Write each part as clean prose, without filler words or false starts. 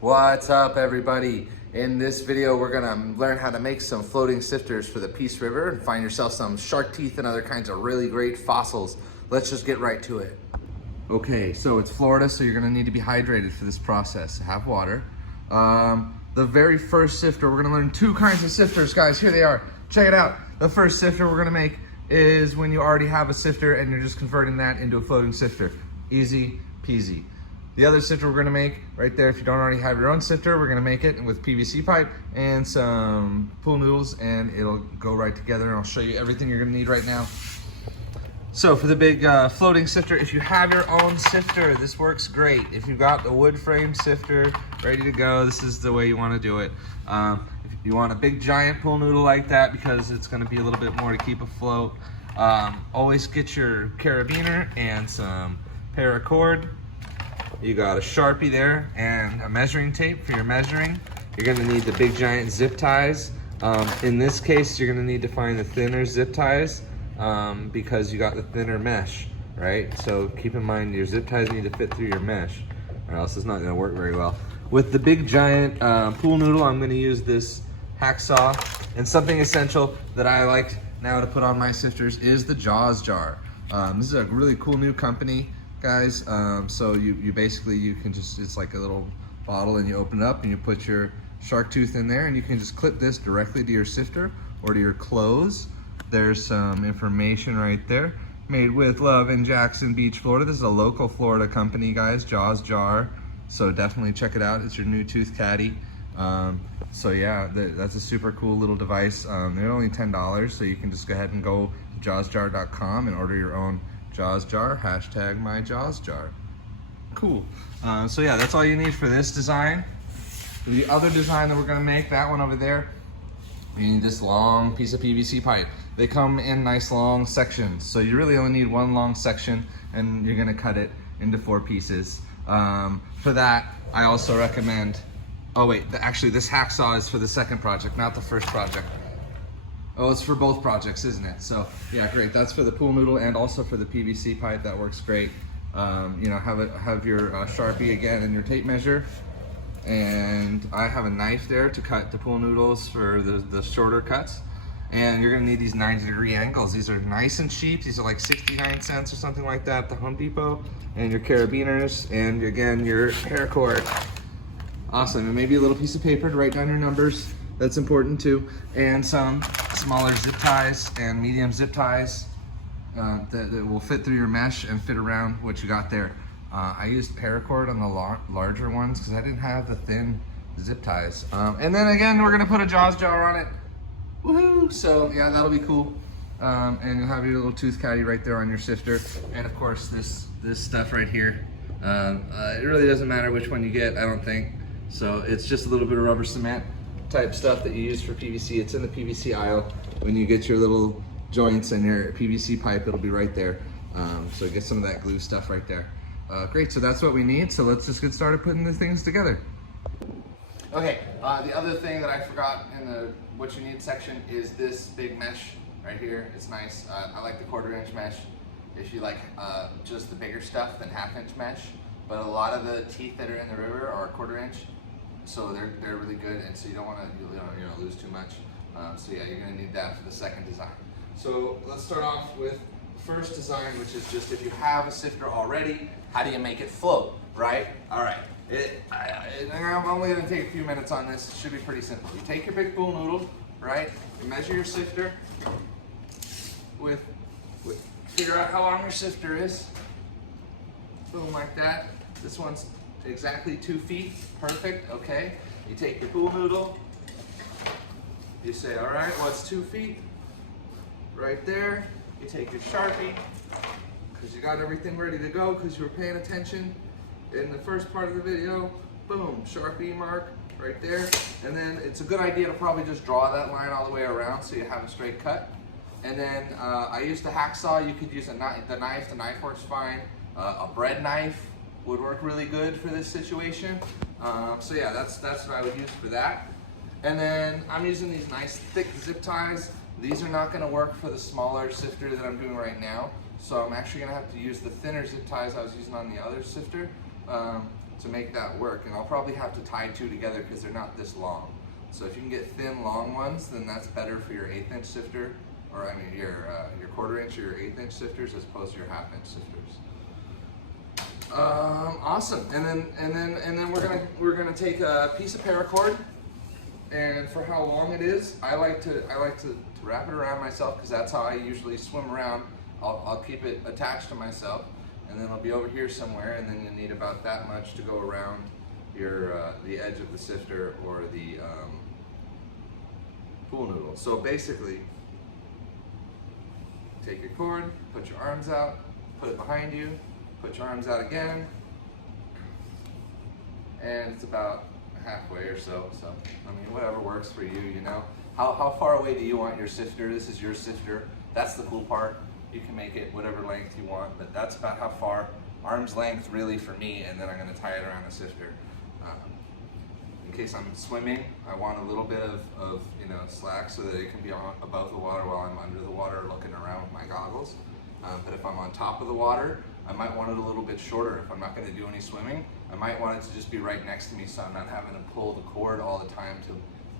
What's up, everybody? In this video, we're gonna learn how to make some floating sifters for the Peace River and find yourself some shark teeth and other kinds of really great fossils. Let's just get right to it. Okay, so it's Florida, so you're gonna need to be hydrated for this process. Have water. The very first sifter, we're gonna learn two kinds of sifters, guys. Here they are. Check it out. The first sifter we're gonna make is when you already have a sifter and you're just converting that into a floating sifter. Easy peasy. The other sifter we're gonna make right there, if you don't already have your own sifter, we're gonna make it with PVC pipe and some pool noodles, and it'll go right together, and I'll show you everything you're gonna need right now. So for the big floating sifter, if you have your own sifter, this works great. If you've got the wood frame sifter ready to go, this is the way you wanna do it. If you want a big giant pool noodle like that, because it's gonna be a little bit more to keep afloat, always get your carabiner and some paracord. You got a Sharpie there and a measuring tape for your measuring. You're gonna need the big giant zip ties. In this case, you're gonna need to find the thinner zip ties because you got the thinner mesh, right? So keep in mind your zip ties need to fit through your mesh, or else it's not gonna work very well. With the big giant pool noodle, I'm gonna use this hacksaw. And something essential that I like now to put on my sifters is the Jaws jar. This is a really cool new company, guys. So you basically, you can just, it's like a little bottle and you open it up and you put your shark tooth in there and you can just clip this directly to your sifter or to your clothes. There's some information right there. Made with love in Jackson Beach, Florida. This is a local Florida company, guys, Jaws jar. So definitely check it out. It's your new tooth caddy. So yeah, that's a super cool little device. They're only $10, so you can just go ahead and go to jawsjar.com and order your own Jaws jar, hashtag my Jaws jar. Cool. So yeah, that's all you need for this design. For the other design that we're gonna make, that one over there, you need this long piece of PVC pipe. They come in nice long sections, so you really only need one long section, and you're gonna cut it into 4 pieces. For that, I also recommend, oh wait, actually this hacksaw is for the second project, not the first project. Oh, it's for both projects, isn't it? So yeah, great. That's for the pool noodle and also for the PVC pipe. That works great. You know, have your Sharpie again and your tape measure. And I have a knife there to cut the pool noodles for the shorter cuts. And you're gonna need these 90-degree angles. These are nice and cheap. These are like 69 cents or something like that at the Home Depot. And your carabiners, and again, your paracord. Awesome, and maybe a little piece of paper to write down your numbers. That's important too. And some smaller zip ties and medium zip ties that will fit through your mesh and fit around what you got there. I used paracord on the larger ones because I didn't have the thin zip ties. And then again, we're gonna put a Jaws jar on it. Woohoo! So yeah, that'll be cool. And you'll have your little tooth caddy right there on your sifter. And of course, this stuff right here. It really doesn't matter which one you get, I don't think. So it's just a little bit of rubber cement type stuff that you use for PVC. It's in the PVC aisle. When you get your little joints and your PVC pipe, it'll be right there. So get some of that glue stuff right there. Great, so that's what we need. So let's just get started putting the things together. Okay, the other thing that I forgot in the what you need section is this big mesh right here. It's nice. I like the 1/4-inch mesh. If you like just the bigger stuff, then 1/2-inch mesh. But a lot of the teeth that are in the river are 1/4-inch. So they're really good, and so you don't want to lose too much. So yeah, you're going to need that for the second design. So let's start off with the first design, which is just if you have a sifter already, how do you make it float, right? All right, I'm only going to take a few minutes on this. It should be pretty simple. You take your big pool noodle, right? You measure your sifter figure out how long your sifter is. Boom, like that. This one's exactly 2 feet, perfect, okay. You take your pool noodle, you say, all right, what's 2 feet? Right there, you take your Sharpie, because you got everything ready to go, because you were paying attention in the first part of the video. Boom, Sharpie mark right there. And then it's a good idea to probably just draw that line all the way around so you have a straight cut. And then I used the hacksaw. You could use the knife works fine. A bread knife would work really good for this situation. So yeah, that's what I would use for that. And then I'm using these nice thick zip ties. These are not gonna work for the smaller sifter that I'm doing right now. So I'm actually gonna have to use the thinner zip ties I was using on the other sifter. to make that work. And I'll probably have to tie two together because they're not this long. So if you can get thin, long ones, then that's better for your 1/8 inch sifter, or I mean your 1/4 inch or your 1/8 inch sifters as opposed to your 1/2 inch sifters. Awesome. And then we're gonna take a piece of paracord, and for how long it is, I like to wrap it around myself because that's how I usually swim around. I'll keep it attached to myself, and then I'll be over here somewhere, and then you need about that much to go around your the edge of the sifter or the pool noodle. So basically, take your cord, put your arms out, put it behind you, put your arms out again, and it's about halfway or so. So, I mean, whatever works for you, you know. How far away do you want your sifter? This is your sifter. That's the cool part. You can make it whatever length you want, but that's about how far, arm's length really for me, and then I'm gonna tie it around the sifter. In case I'm swimming, I want a little bit of slack so that it can be on above the water while I'm under the water looking around with my goggles. But if I'm on top of the water, I might want it a little bit shorter. If I'm not going to do any swimming, I might want it to just be right next to me so I'm not having to pull the cord all the time to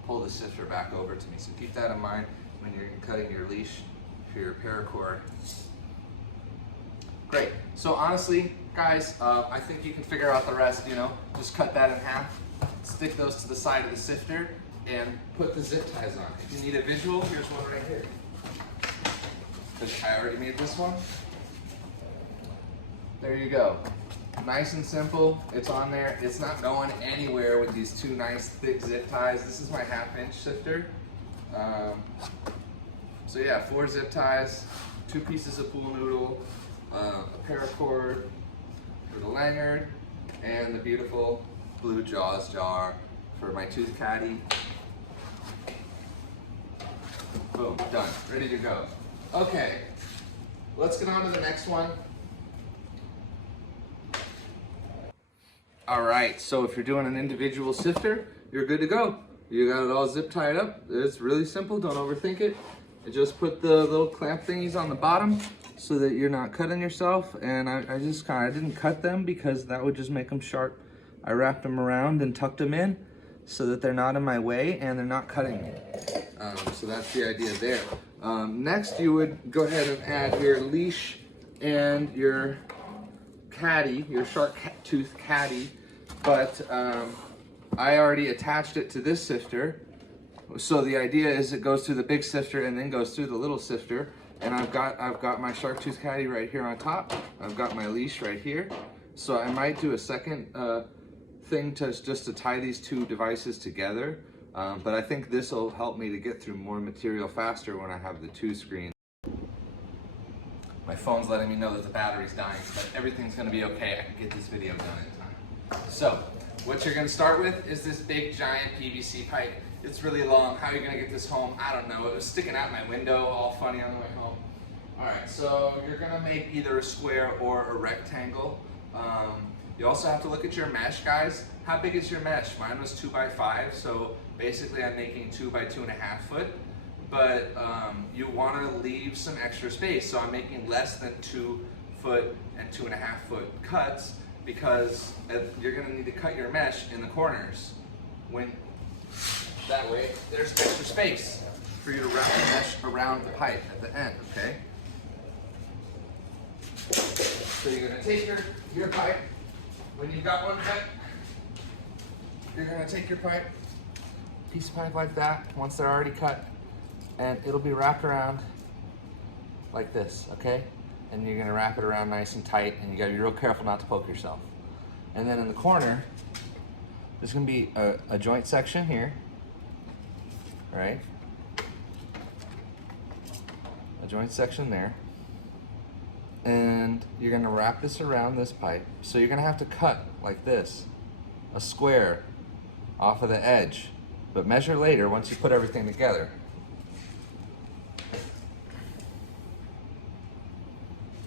pull the sifter back over to me. So keep that in mind when you're cutting your leash for your paracord. Great. So honestly, guys, I think you can figure out the rest, just cut that in half, stick those to the side of the sifter, and put the zip ties on. If you need a visual, here's one right here. I already made this one. There you go. Nice and simple. It's on there. It's not going anywhere with these two nice thick zip ties. This is my 1/2 inch sifter. So yeah, 4 zip ties, 2 pieces of pool noodle, a paracord for the lanyard, and the beautiful blue Jaws jar for my tooth caddy. Boom, done, ready to go. Okay, let's get on to the next one. All right, so if you're doing an individual sifter, you're good to go. You got it all zip tied up. It's really simple, don't overthink it. You just put the little clamp thingies on the bottom so that you're not cutting yourself. And I didn't cut them because that would just make them sharp. I wrapped them around and tucked them in so that they're not in my way and they're not cutting me. So that's the idea there. Next, you would go ahead and add your leash and your caddy, your shark tooth caddy, but I already attached it to this sifter. So the idea is it goes through the big sifter and then goes through the little sifter. And I've got my shark tooth caddy right here on top. I've got my leash right here. So I might do a second thing just to tie these two devices together. But I think this will help me to get through more material faster when I have the 2 screens. My phone's letting me know that the battery's dying, but everything's gonna be okay. I can get this video done in time. So, what you're gonna start with is this big giant PVC pipe. It's really long. How are you gonna get this home? I don't know. It was sticking out my window, all funny on the way home. All right, so you're gonna make either a square or a rectangle. You also have to look at your mesh, guys. How big is your mesh? Mine was 2 by 5, so basically I'm making 2 by 2.5 foot. But you want to leave some extra space, so I'm making less than 2 foot and 2.5 foot cuts because you're going to need to cut your mesh in the corners. That way, there's extra space for you to wrap the mesh around the pipe at the end. Okay. So you're going to take your pipe. When you've got one cut, you're going to take your pipe, piece of pipe like that. Once they're already cut. And it'll be wrapped around like this, okay? And you're gonna wrap it around nice and tight, and you gotta be real careful not to poke yourself. And then in the corner, there's gonna be a joint section here, right? A joint section there. And you're gonna wrap this around this pipe. So you're gonna have to cut like this, a square off of the edge, but measure later once you put everything together.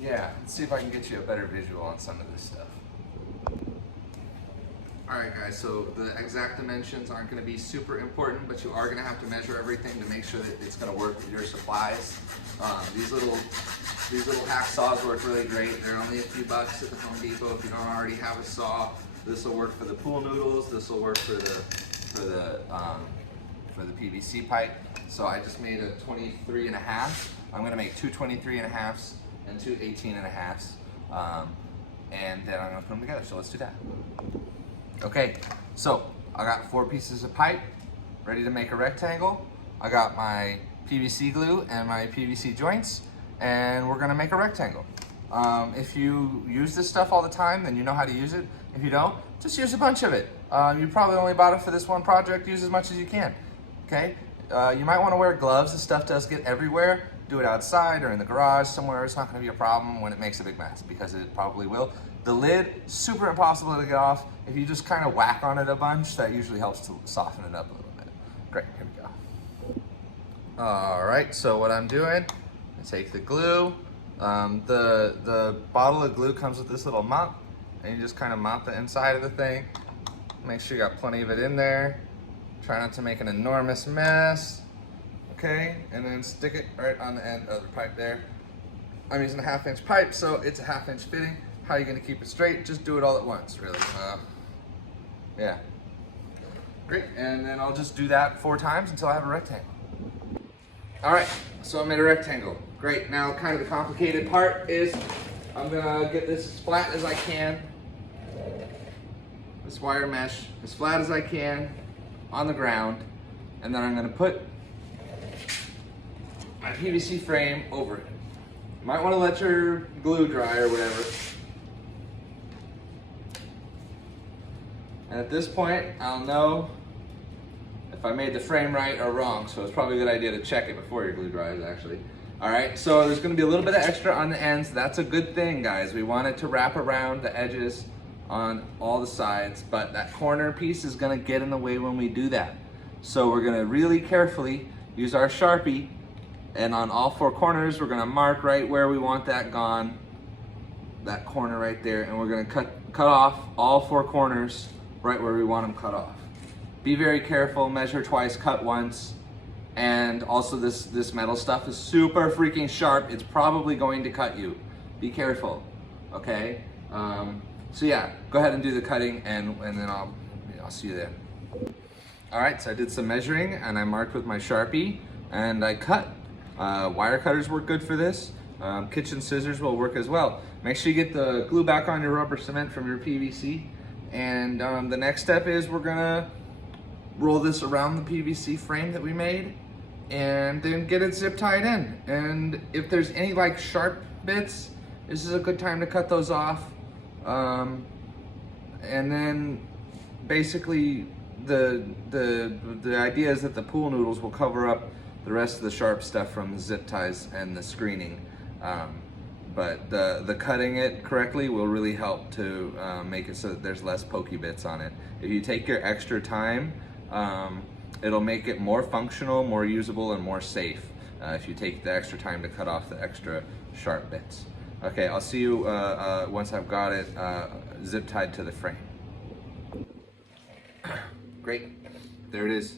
Yeah, let's see if I can get you a better visual on some of this stuff. All right, guys, so the exact dimensions aren't gonna be super important, but you are gonna have to measure everything to make sure that it's gonna work with your supplies. These little hacksaws work really great. They're only a few bucks at the Home Depot if you don't already have a saw. This will work for the pool noodles. This will work for the PVC pipe. So I just made a 23 and a half. I'm gonna make two 23 and a halves and two 18 and a halves. And then I'm gonna put them together. So let's do that. Okay, so I got 4 pieces of pipe ready to make a rectangle. I got my PVC glue and my PVC joints, and we're gonna make a rectangle. If you use this stuff all the time, then you know how to use it. If you don't, just use a bunch of it. You probably only bought it for this one project. Use as much as you can, okay? You might wanna wear gloves. This stuff does get everywhere. Do it outside or in the garage somewhere. It's not gonna be a problem when it makes a big mess, because it probably will. The lid, super impossible to get off. If you just kind of whack on it a bunch, that usually helps to soften it up a little bit. Great, here we go. All right, so what I'm doing, I take the glue. The bottle of glue comes with this little mop, and you just kind of mop the inside of the thing. Make sure you got plenty of it in there. Try not to make an enormous mess. Okay, and then stick it right on the end of the pipe there. I'm using a 1/2 inch pipe, so it's a 1/2 inch fitting. How are you gonna keep it straight? Just do it all at once, really. Yeah. Great, and then I'll just do that 4 times until I have a rectangle. All right, so I made a rectangle. Great, now kind of the complicated part is I'm gonna get this as flat as I can. This wire mesh, as flat as I can on the ground. And then I'm gonna put my PVC frame over it. You might wanna let your glue dry or whatever. And at this point, I'll know if I made the frame right or wrong. So it's probably a good idea to check it before your glue dries, actually. All right, so there's gonna be a little bit of extra on the ends. That's a good thing, guys. We want it to wrap around the edges on all the sides, but that corner piece is gonna get in the way when we do that. So we're gonna really carefully use our Sharpie, and on all 4 corners, we're gonna mark right where we want that gone, that corner right there, and we're gonna cut off all 4 corners right where we want them cut off. Be very careful, measure twice, cut once, and also this metal stuff is super freaking sharp. It's probably going to cut you. Be careful, okay? So yeah, go ahead and do the cutting, and then I'll see you there. All right, so I did some measuring, and I marked with my Sharpie, and I cut. Wire cutters work good for this. Kitchen scissors will work as well. Make sure you get the glue back on your rubber cement from your PVC. And the next step is we're gonna roll this around the PVC frame that we made, and then get it zip tied in. And if there's any like sharp bits, this is a good time to cut those off. And then basically the idea is that the pool noodles will cover up the rest of the sharp stuff from the zip ties and the screening. But the cutting it correctly will really help to make it so that there's less pokey bits on it. If you take your extra time, it'll make it more functional, more usable, and more safe if you take the extra time to cut off the extra sharp bits. Okay, I'll see you once I've got it zip tied to the frame. Great, there it is.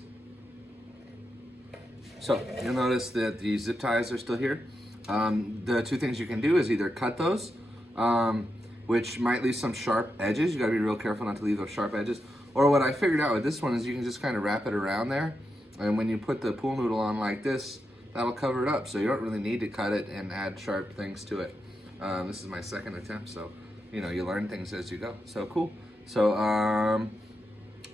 So you'll notice that the zip ties are still here. The 2 things you can do is either cut those, which might leave some sharp edges. You gotta be real careful not to leave those sharp edges. Or what I figured out with this one is you can just kind of wrap it around there. And when you put the pool noodle on like this, that'll cover it up. So you don't really need to cut it and add sharp things to it. This is my 2nd attempt, so you learn things as you go. So cool. So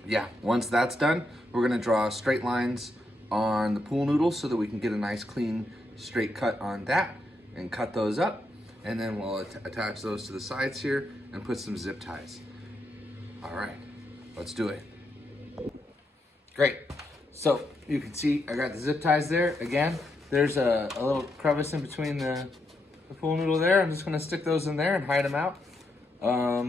yeah, once that's done, we're gonna draw straight lines on the pool noodles so that we can get a nice clean straight cut on that and cut those up, and then we'll attach those to the sides here and put some zip ties. All right, let's do it. Great, so you can see I got the zip ties there. Again, there's a little crevice in between the pool noodle there. I'm just gonna stick those in there and hide them out.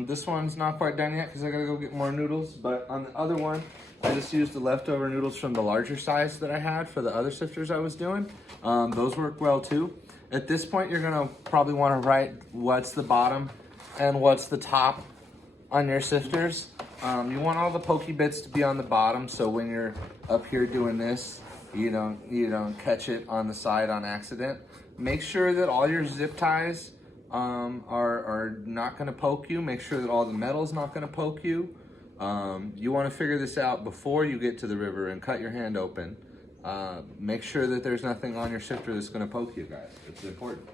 This one's not quite done yet because I gotta go get more noodles, but on the other one, I just used the leftover noodles from the larger size that I had for the other sifters I was doing. Those work well too. At this point, you're gonna probably wanna write what's the bottom and what's the top on your sifters. You want all the pokey bits to be on the bottom, so when you're up here doing this, you don't catch it on the side on accident. Make sure that all your zip ties are not gonna poke you. Make sure that all the metal's not gonna poke you. You wanna figure this out before you get to the river and cut your hand open. Make sure that there's nothing on your sifter that's gonna poke you, guys. It's important.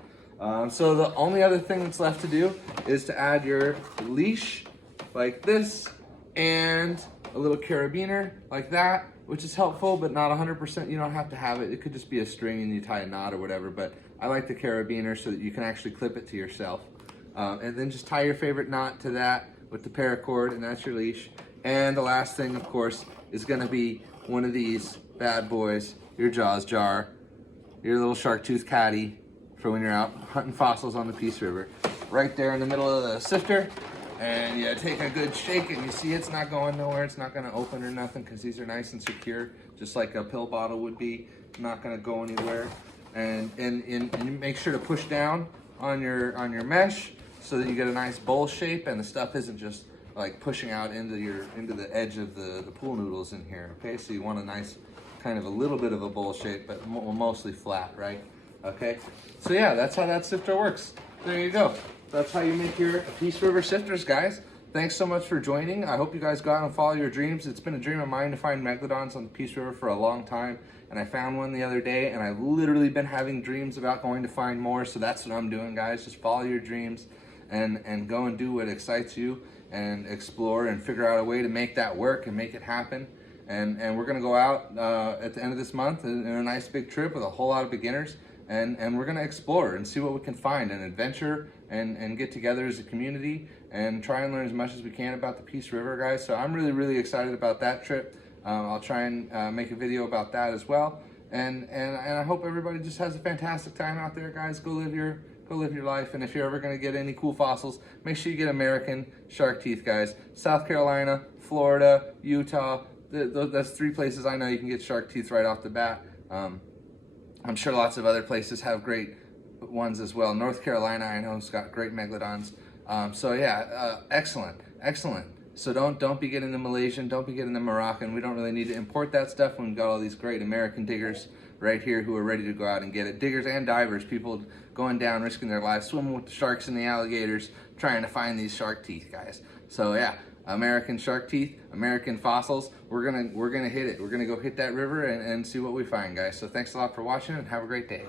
So the only other thing that's left to do is to add your leash like this and a little carabiner like that, which is helpful, but not 100%. You don't have to have it. It could just be a string and you tie a knot or whatever, but I like the carabiner so that you can actually clip it to yourself. And then just tie your favorite knot to that with the paracord, and that's your leash. And the last thing, of course, is gonna be one of these bad boys, your Jaws jar, your little shark tooth caddy for when you're out hunting fossils on the Peace River. Right there in the middle of the sifter, and you take a good shake and you see it's not going nowhere. It's not gonna open or nothing because these are nice and secure, just like a pill bottle would be, not gonna go anywhere. And you make sure to push down on your mesh so that you get a nice bowl shape and the stuff isn't just like pushing out into the edge of the pool noodles in here, okay? So you want a nice kind of a little bit of a bowl shape, but mostly flat, right? Okay, so yeah, that's how that sifter works. There you go. That's how you make your Peace River sifters, guys. Thanks so much for joining. I hope you guys go out and follow your dreams. It's been a dream of mine to find megalodons on the Peace River for a long time, and I found one the other day, and I've literally been having dreams about going to find more, so that's what I'm doing, guys. Just follow your dreams and go and do what excites you and explore and figure out a way to make that work and make it happen. And we're gonna go out at the end of this month in a nice big trip with a whole lot of beginners. And we're gonna explore and see what we can find and adventure and get together as a community and try and learn as much as we can about the Peace River, guys. So I'm really, really excited about that trip. I'll try and make a video about that as well. And I hope everybody just has a fantastic time out there, guys. Go live your life. And if you're ever gonna get any cool fossils, make sure you get American shark teeth, guys. South Carolina, Florida, Utah, that's 3 places I know you can get shark teeth right off the bat. I'm sure lots of other places have great ones as well. North Carolina, I know, has got great megalodons. So yeah, excellent. So don't be getting the Malaysian, don't be getting the Moroccan. We don't really need to import that stuff when we've got all these great American diggers right here who are ready to go out and get it. Diggers and divers, people going down, risking their lives, swimming with the sharks and the alligators, trying to find these shark teeth, guys. So yeah, American shark teeth, American fossils. We're gonna hit it. We're gonna go hit that river and see what we find, guys. So thanks a lot for watching and have a great day.